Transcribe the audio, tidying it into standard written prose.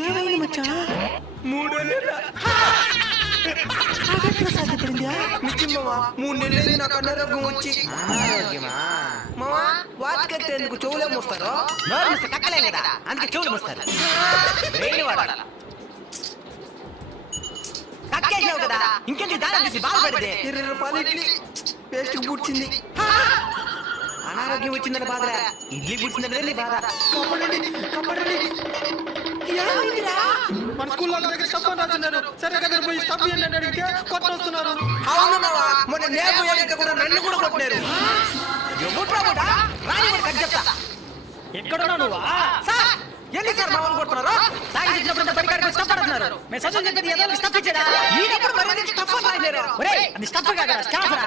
ఏమైంది మచ్చా? 3 నెలల సాధ్యపడిందా? నిజమా 3 నెలలైంది నాకు అనారోగ్యం వచ్చి. మావా వాటికెట్టేందుకు చెవులే మోస్తారు. నోరు మూస్తే కక్కలేం కదా, అందుకే చెవులు మూస్తారు. బ్రెయిన్ వాడాల. కక్కేసావు కదా, ఇంకేంటి దానం తీసి బాధపడితే 20 రూపాయలు ఇడ్లీ పేస్ట్ పుచ్చింది. అనారోగ్యం వచ్చిందని బాధ, ఇడ్లీ పుట్టిందని బాధ. మన స్కూల్లో దగ్గర స్టఫ్ అని రాస్తున్నారు. సరే దగ్గర పోయి స్టఫ్ ఏంటంటే అడిగితే కొత్త వస్తున్నారు. అవును మావా, మొన్న నేను పోయాక కూడా నన్ను కూడా కొట్టినారు. ఎక్కడున్నావు నువ్వా? సార్ ఎందుకు సార్ మా వాళ్ళు కొడుతున్నారు? తాగి తెచ్చినప్పుడు పరికారం స్టఫ్ అంటున్నారు. మేము చదువు చెప్పేది ఏదో స్టఫ్ ఇచ్చేదా? ఈయనప్పుడు మరి స్టఫ్ అని రాయలేరు. ఒరేయ్ అది స్టఫ్ కాదు, స్టాఫ్ రా.